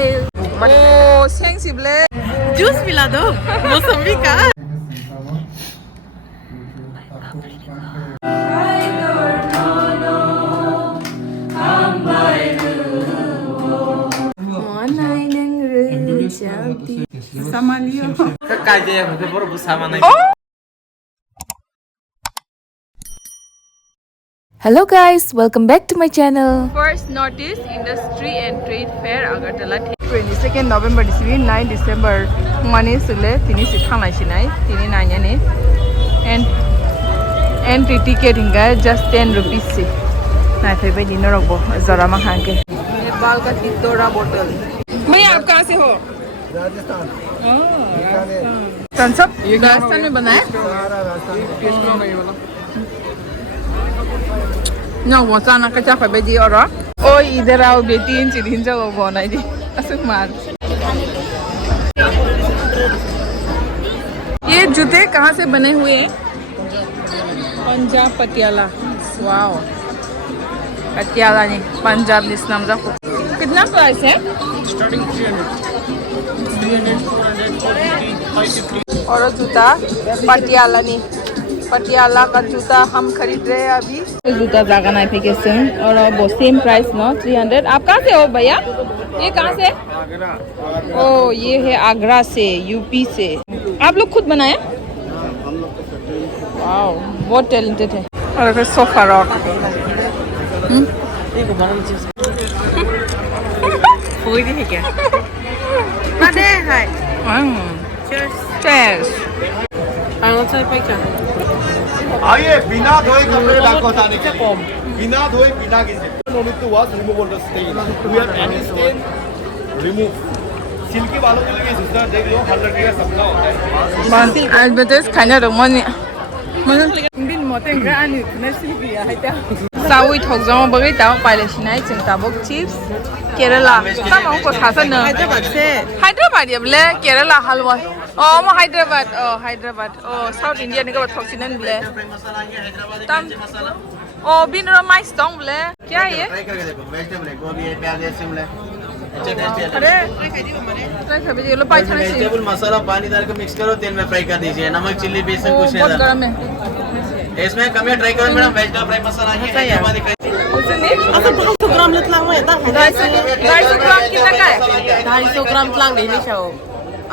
Oh, sensible. Juice pila do. Mosambi ka. Hello guys, welcome back to my channel. First Northeast Industry and Trade Fair Agartala 22nd November this week 9 December money sule tini sithang lai sinai tini nanya ne and entry ticket inga just 10 rupees se na phai bai dino rokbo zara ma khang ke Nepal का तितोरा बोतल भैया आप कहाँ से हो राजस्थान राजस्थान सब राजस्थान में बनाए No, what's on a catch up a baby or oh, either I'll be teens in Hinja or one idea. As a man. ये जूते कहाँ से बने हुए हैं? पंजाब पटियाला वाओ पटियाला नहीं पंजाब जिस नाम का कितना प्राइस है? Starting 300, 450, और जूता पटियाला नहीं पटियाला का जूता हम खरीद रहे हैं अभी जूता जागा नोटिफिकेशन और वो सेम प्राइस नो 300 आप कहाँ से हो भैया ये कहाँ से आगरा ओ ये है आगरा से यूपी से आप लोग खुद बनाए वाओ बहुत टैलेंटेड है और फिर sofa rock Vui đi kìa. Ba đê hay. Cheers. Cheers Ăn chơi bay cả. आइए बिना धोए कपड़े आपको हटाने के लिए बिना धोए बिना किसी no need to wash remove all the stain we have any stain remove silky बालों के लिए सिस्टर देख लो 100 का सपना होता है बांती आज बतेस खाना रमनी मन दिन मोटे का अनि न सिल्की है त साउई ठोक जाम बगै ताव पाइले सिनाइ चिंता बक चिप्स केरला सामो को थासन न हैदराबाद येबले केरला हलवा Oh, mo Hyderabad. Oh, Hyderabad. Oh, South India ni ka bath sinan bole. Tam. Oh, bin ro mais dong bole. Kya ye? Try करके देखो वेजिटेबल है गोभी है प्याज है शिमला है अच्छा टेस्ट है अरे ट्राई कर दीजिए लो पाई थाने से वेजिटेबल मसाला पानी डाल के मिक्स करो तेल में फ्राई कर दीजिए नमक चिल्ली बेसन कुछ नहीं बहुत गरम है इसमें कमी ट्राई करो मैडम वेजिटेबल फ्राई मसाला है हैदराबाद दिखाई उसने Asa 200 gram lang mo ita. 250 ग्राम कितना का है 250 gram lang din ni siya.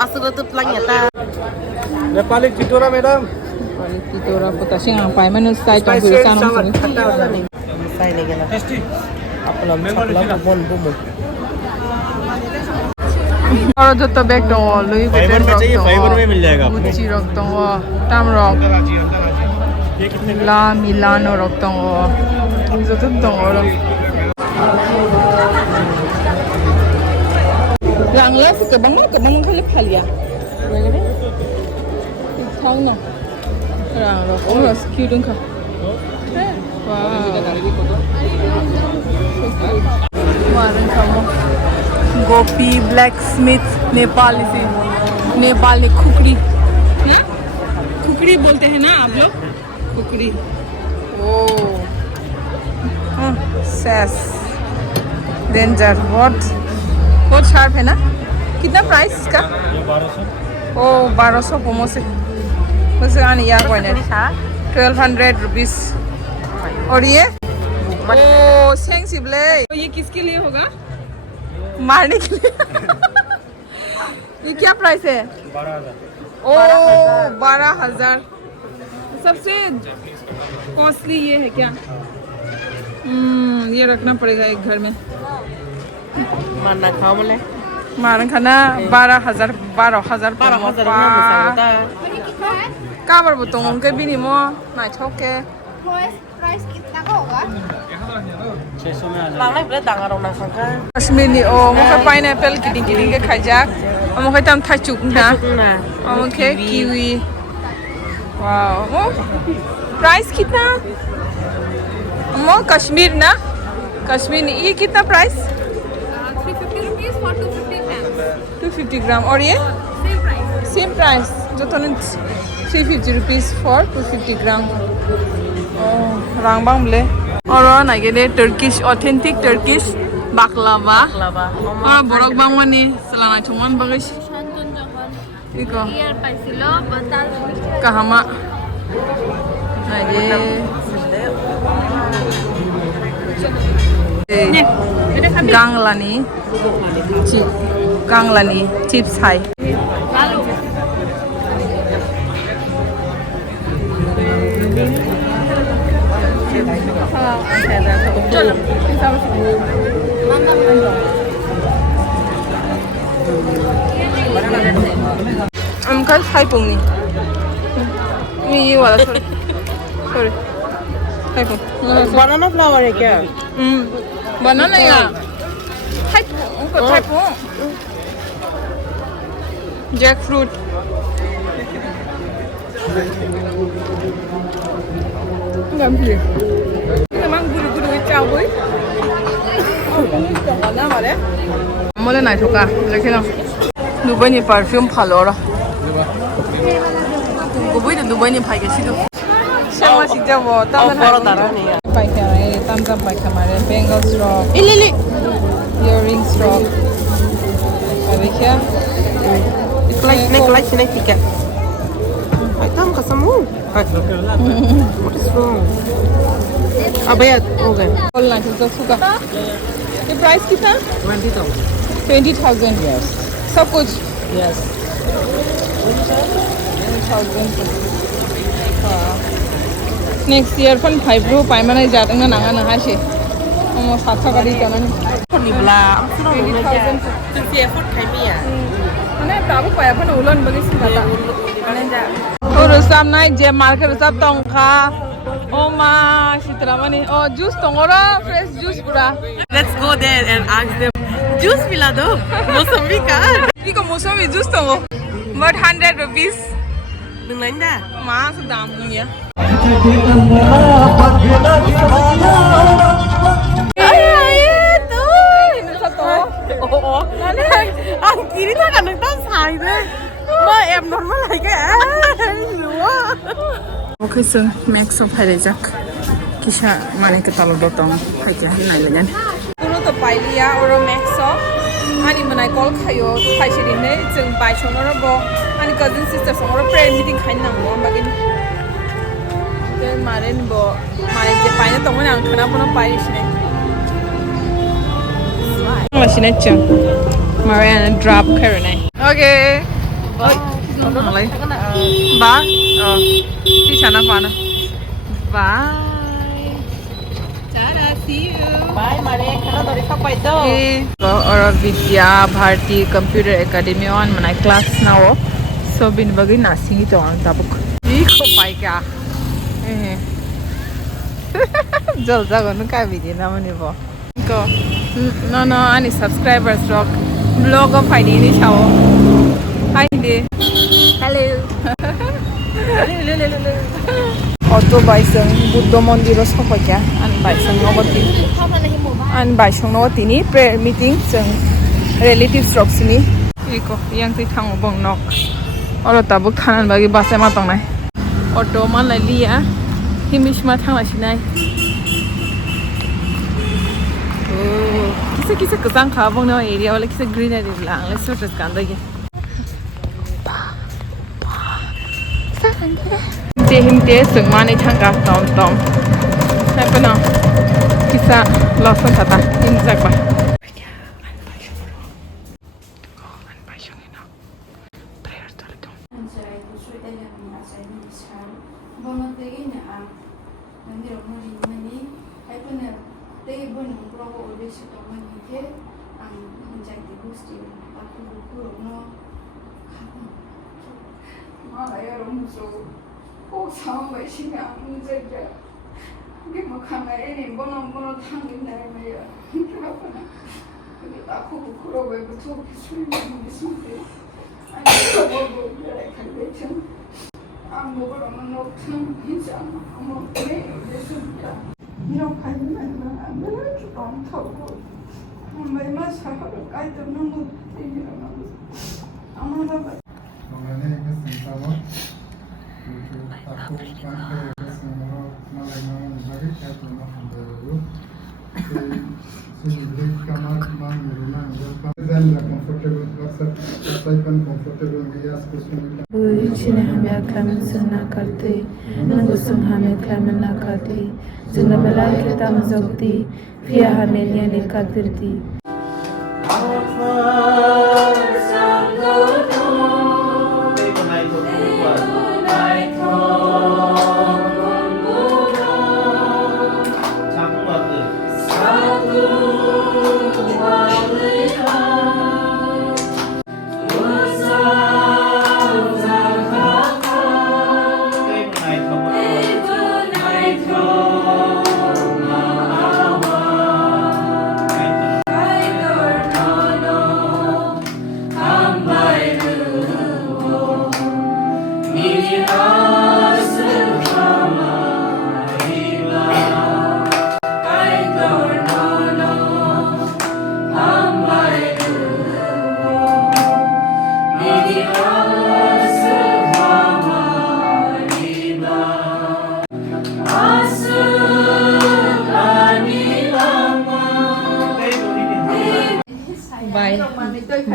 Asa na tut lang yata. Nepali चिटोरा मैडम वाली की तोरा पता सिंह पाई मन साइ तो फिर सान Sai ni gala. Tasty Apala chapla bon bum. और जो तो बैग तो लुई फाइबर में चाहिए फाइबर में मिल जाएगा आपको गुच्ची रखता हूँ टाम रॉक ये कितने ला मिलानो रखता हूँ जो तो और Langla sih kebang kali palia. Tahu na. Langla, oh cute dong kah? Wow. Warna kamu. Gopi blacksmith Nepal से नेपाल में खुकड़ी ना खुकड़ी बोलते हैं ना आप लोग खुकड़ी ओह सेस डेंजर बहुत शार्प है ना कितना प्राइस इसका ओ 1200 पोमो से बस आने यार कोई नहीं 1200 रुपीस और ये ओ सेंसिबल तो ये किसके लिए होगा मारने के लिए ये क्या प्राइस है 12,000 ओ 12,000 सबसे कॉस्टली ये है क्या ये रखना पड़ेगा एक घर में Mana kau boleh? मारन खाना 12,000 काबर बुतों के भी नहीं मो ना छोके प्राइस कितना का होगा 600 में आ Lang lai boleh dangar orang sangka. Kashmir नि ओ मुखे पाइनएप्पल किडिंग के खाइजाक मुखे तम थाचुक ना Na. मुखे कीवी वाओ मो प्राइस कितना मो कश्मीर ना कश्मीर ये कितना प्राइस 350 rupees for 250 grams 250 ग्राम और ये सेम प्राइस जो तो 350 rupees for 250 ग्राम ओ रांगबांग ले और ना ये Turkish authentic Turkish baklava. Lava. Ora borok bangwani selana cuman bagus. Iko Year paisilo, batal. kahama. Aje. Ganglani. Chip. Ganglani chips hai. Lalu. Kan haipung ni. Ni wala sorry. Sorry. Haipung. Banana flower है क्या? Banana ya. Haipung. Ko haipung. Jackfruit. Gampi. Memang guru-guru cabai. Mole nai thoka. Lekhe na. Dubai ni perfume phalo ra. Dubai de Dubai ni phai ke sidu. Shama si jabo tam na Boro dara नहीं है. pai ke ai tam tam pai ke mare Bengal straw. Ili. Earring straw. Abi kya? Like snack tiket. Ay tam kasamu. What is wrong? Abayat. Okay. All na to suka. The price kitna? 20,000. 20,000. Yes. सब कुछ Yes. 20,000 next year pun 5 ru pai mana jatang na nanga na hase omo satha kali jananคนนี่บลาสุดเลยจ้ะคือเสียฟุตไทยมีอ่ะ ane tabu pai pun ulon bagi singkata ane ja uru sam nai je market sab tongkha oma sitramani oh juice tongora fresh juice pura Let's go there and ask them. Juice pila do. Mosami ka. iko mosomi juice tongo but 100 rupees Đừng đánh ra. ma sedam ya Anh kiri ta cả nước tao xài thế. Mà em normal lại cái lúa. Okay, so max of Harijak. Kisha mane ke talo dotong haja nai lenyan. Kuno to pailia oro max of ani manai call khayo khaisiri ne jeng bai chonoro bo ani cousin sister songoro prayer meeting khain nang mo bagin. Te mare ni bo mare je paina tong nang khana bono pai shine. Machine chang. Mare and drop karanai. Okay. Bye. Ba. Oh. Si sana pana. Bye. Tada, see you. Bye Maare, khana dori ka pai do. Or Vidya Bharti Computer Academy on my class now. So bin bagi nasi to on tabuk. Iko pai kya? Jal jago nu ka video na mani bo. Ko. No ani subscribers rock. Blog of pai ni chao. Hi de. Hello. Auto baisang Buddha Mandir Sopakya and baisang Novati and baisang Novati ni prayer meeting sang relatives rocks ni iko yang ti thang bong nok oro tabuk thanan bagi base ma tong nai auto man lai lia himish ma thang la sinai oh kisa kasang kha bong no area wala kisa greenery lang la sotas kan dagi himte sungmani thangka tom hapana kisa losa thata injak ba 꼭 상황이시면 문제죠. 그게 뭐 카메라에 뭐너 당긴 날이에요. 그러구나. 그게 딱 보고 그러고 또 술 먹는 게 있는데. 아니 뭐 그래 갈래죠. 안 먹으러면 녹탕 괜찮아. 뭐 그래 됐습니다. 이런 가지면 안 되는 줄 않다고. 얼마나 사고를 까이도 너무 이러면 아무나 Sini hamil kami senang kerti, nangusung hamil kami nak kerti, jenama belai kita menzokti, via hamilnya dikatirti.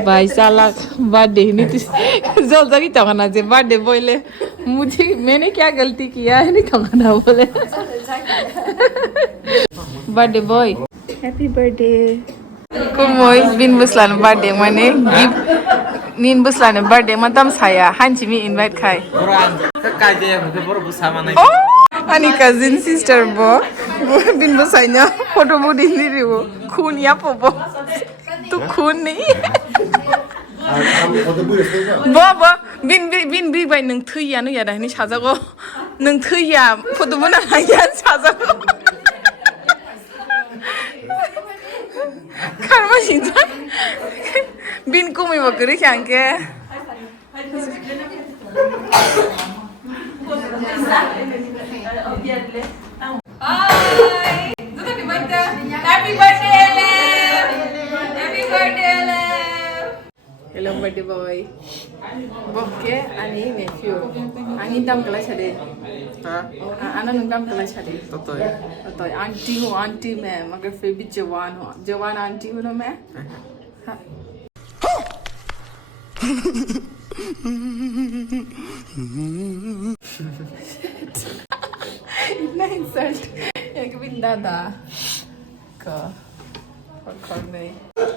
भाई साला birthday नहीं थी जल्द की ठकाना से birthday बोले मुझे मैंने क्या गलती किया है नहीं ठकाना बोले बर्थडे बॉय Happy birthday. कुमोई बिन बुसलान बर्थडे माने गिफ्ट नीन बुसलान बर्थडे मतम साया हांची मी इनवाइट खाई ओ अनि कजिन सिस्टर बो बिन बुसाइना फोटो बुदी नि रिवो खून या पोपो तू खून नहीं बो बिन बिग बाय नों थैयानो या दानि साजागो नों थैया फटो बना हाया साजागो खारमा सिंजा बिन कुमै बकरी खांके Happy birthday, Happy birthday, Hello, birthday boy. Bokke ani nephew. Ani dam kelas ada. Ana nung dam kelas ada. Totoy. Totoy. Auntie मैं मगर फिर भी जवान आंटी हो ना मैं. इतना इंसल्ट एक भी दादा का और करने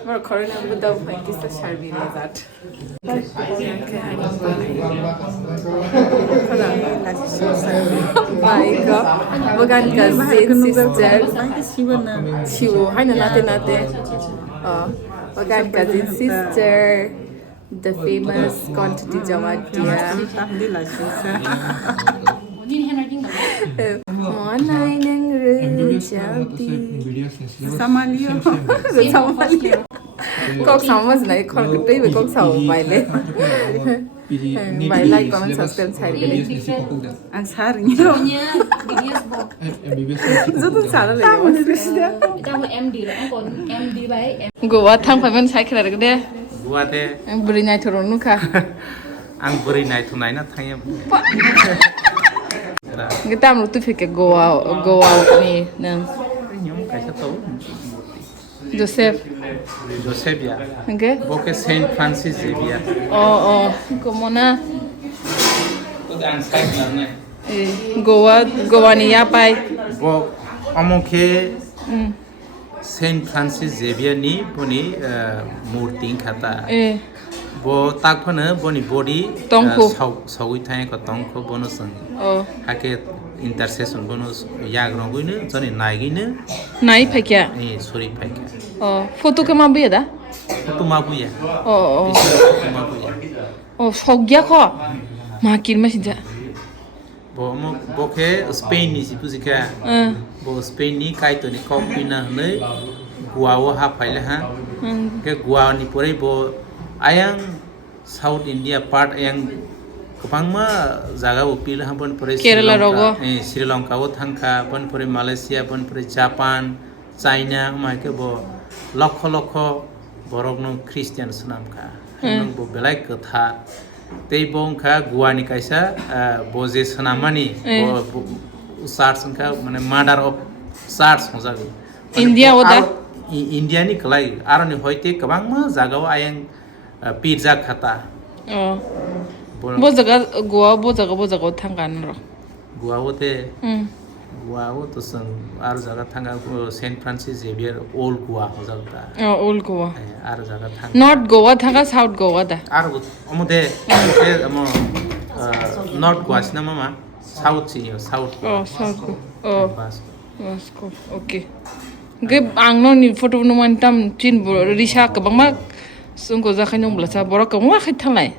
मगर करने अब दब है किससे शर्मी नहीं जात भाई का बगान का सिस्टर शिवो है ना नाते बगान का sister the famous Jaiti Jamatia malai nang Jaiti Samalio kok sama sih nih kalau kita itu kok sama baile like comment subscribe share kali ansarnya itu salah lagi Kamu MD lah, kon MD baik. gua thang payment saya kira deh Buatnya beri naik turun nuka ang beri naik tunai na tanya kita mau tuh fikir goa nih neng nyom kaisa tahu Joseph ya okay boke Saint Francis Xavier oh kemana tuh ang sai karena goa nih apa bo amoke Saint Francis Xavier ni boni murti kata bo takpana boni body sawi thai ko tongko bonus hake intercession bonus yagrongguine joni naigine nai phakya sorry phakya photo ke mabuya da photo mabuya sogya ko makir masija bo ke Spain ni sipusika bo Spain ni kaito ni kopina ne gua wo ha paile ha ke gua ni pore bo ayang South India part ayang kopangma jaga wo pil ha bon pore Kerala rogo Sri Lanka wo thangka bon pore Malaysia bon pore Japan China ma ke bo lokho borok no Christian sunam ka bo belai katha tei bongkha guani kaisa boje sanamani sars ka mane murder of sars hojago India oda India ni kelai aroni hoite kabang ma jagao ayang pizza khata oh bo jaga Goa bo jaga thangan ro Goa wote Goa wo to sang ar jaga thanga Saint Francis Xavier Old Goa ho jata oh old Goa ar jaga thang North Goa thanga South Goa da ar omode amo North Goa sna mama South chi South oh South oh Vasco okay ge angno ni photo no man tam chin risha ka bangma sungko za khainong bla cha borok ka wa khai thanglai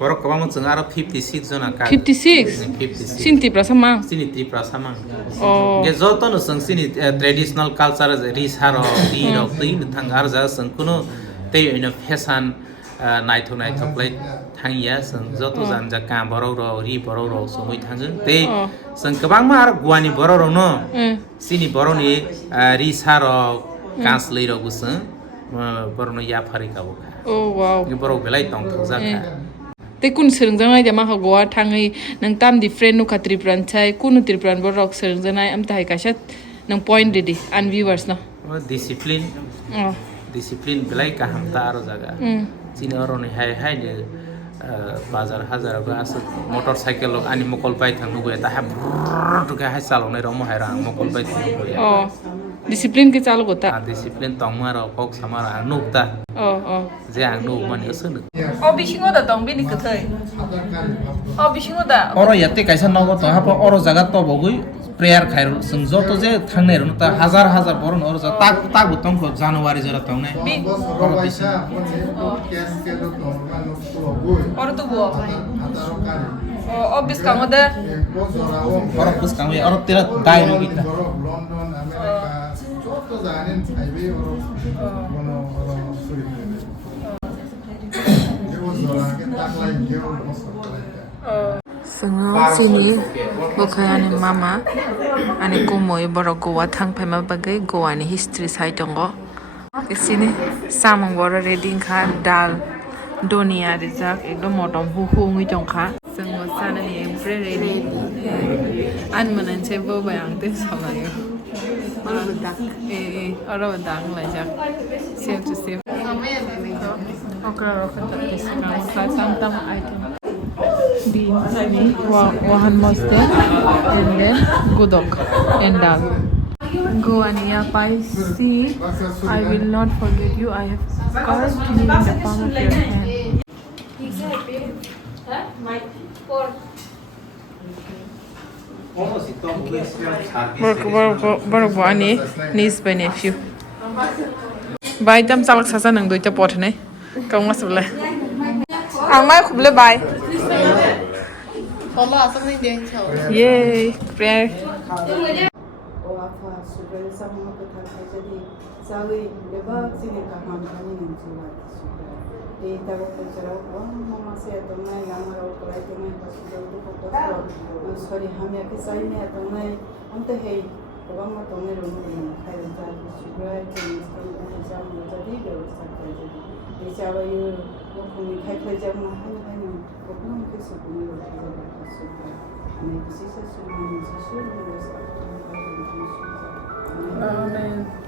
borok kabang jeng aro 56 jona ka 56 sinti prasama sini Tripura samang oh ge joto no sang sini traditional culture risha ro di ro tin thang ar ja sang kuno te ino fashion naithok play thangya sang joto janja ka borok ro ri borok ro somoi thang te sang kabang ma ar guani borok ro no sini boroni risha ro kas lei ro gusang borno ya phari ka bo oh wow ge borok belai tong thok ja te kun serengjangai jama ha Goa thangai nang tam different no khatri pran chai kun tripran bor rok serengjanai am tai kasat nang point dedi an viewers no discipline discipline belai ka hamta aro jaga chini oro ni hai ne bazar hazar ga as motorcycle lok ani mokol pai thang no ta ha to ga hai salong nai rom hai rang mokol pai thang no oh discipline ke chalo gota discipline tong ma ro kok samara nukta je ang nu man esun oh bisingo da tong bini kathai oh bisingo da oro yate kaisa nogo to ha oro jaga to bogui prayer khair sung joto je thangne ro ta hazar boron oro ja tak butong ko January jara tong ne oro bisin oro to bo oh bis ka ngoda oro bus kang oro tera dai no kita Sengo sini bukan mama ane komoy borok Goa thang phema bagai Goa ni history sai tongo sini samong boro ready kha dal donia rijak ekdom motom hu ngi tongkha sengo sana ni empre ready an manan che bo bayang te samayo oro dak oro dak la jak save to save okra okra tam item beans wahan moste and then gudok and dal Goania Paisi, I will not forget you. I have scarred you in the palm of your hand. Baru ani niece by nephew. Bye tam salak sasa nang doi ta pot ne. Kau ngas boleh. Ang mai khubule bye. Yay, prayer.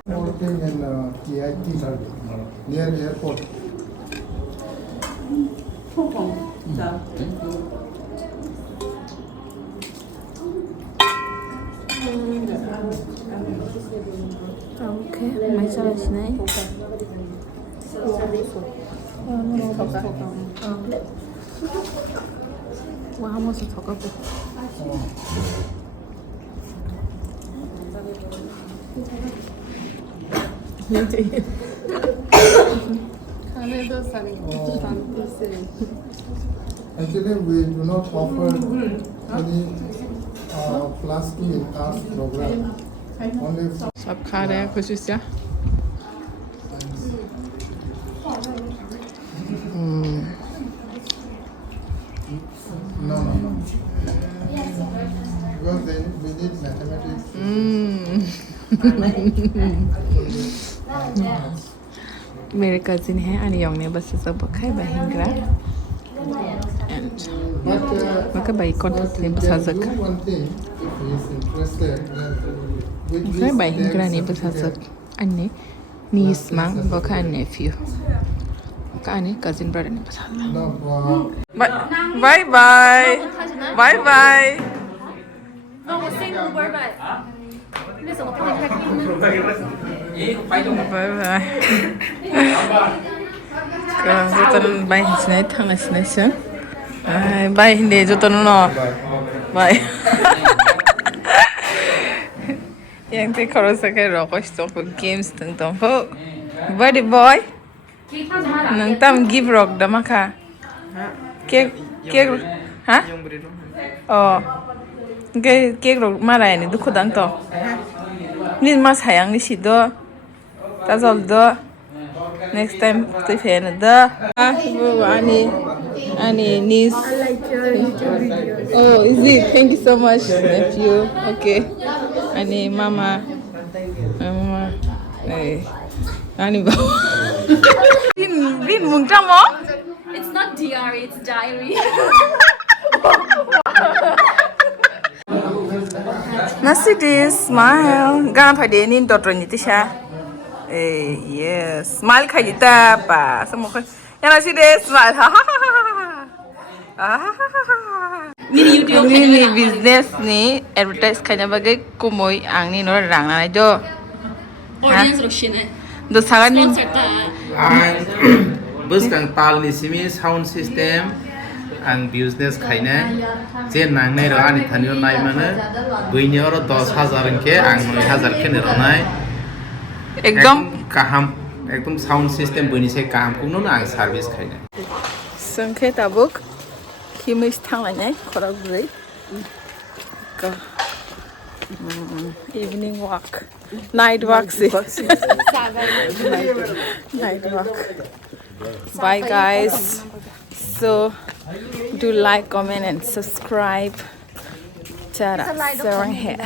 Working in Jaiti near airport. Okay, my choice nai. Wah, mau sok apa? Actually, we do not offer any plastic in our program. Only Sab kha rahe hai kuch isya. no. Because we need mathematics. मेरे cousin है अनि young ने बस सब बखाय बहिंग्रा and मका by contact ने बस हजक one thing, if he is interested, then Okay, by Hingrani Basasak Anne, niece mang, Boka and nephew. Kani, cousin brother in Basala. Bye bye. Bye bye. Bye bye. Jotan bye hisne thang hisne sung. Bye hindi jotan no. Bye. Yang te kharo sa kay roko stop games tong tong ho. Buddy boy. Nang tam give rock da maka. Cake ha? Oh. Cake rock Maare ni dukho dang to. Ni mas hayang ni sido. Ta zol do. Next time to fan da. Ani niece. Oh, is it? Thank you so much, nephew. Okay. Ani mama. Mama. Hey. Ani ba. Rin mung mo? It's not diary, it's diary. Nasi this smile. Gana pade ni doctor ni tisha. Yes. Smile khai ta pa. Samo khai. Ya nasi this smile. Ha ha ha. Mini YouTube Ni business ni advertise khai na bagai kumoi ang ni no rang na jo. audience Russian eh. Do sagan ni Sponsor ta. Bus kang tal ni simi sound system ang business khaina je nang nai ro ani thanio nai mane buini oro 10,000 ke ang 9,000 ke ne ro nai kaham ekdom sound system buini se kaham kungno ang service khaina Sangke tabuk kimis thang lai nai khora gui go evening walk night walk se night walk. Bye guys. So do like, comment and subscribe. Tara, sarang hai.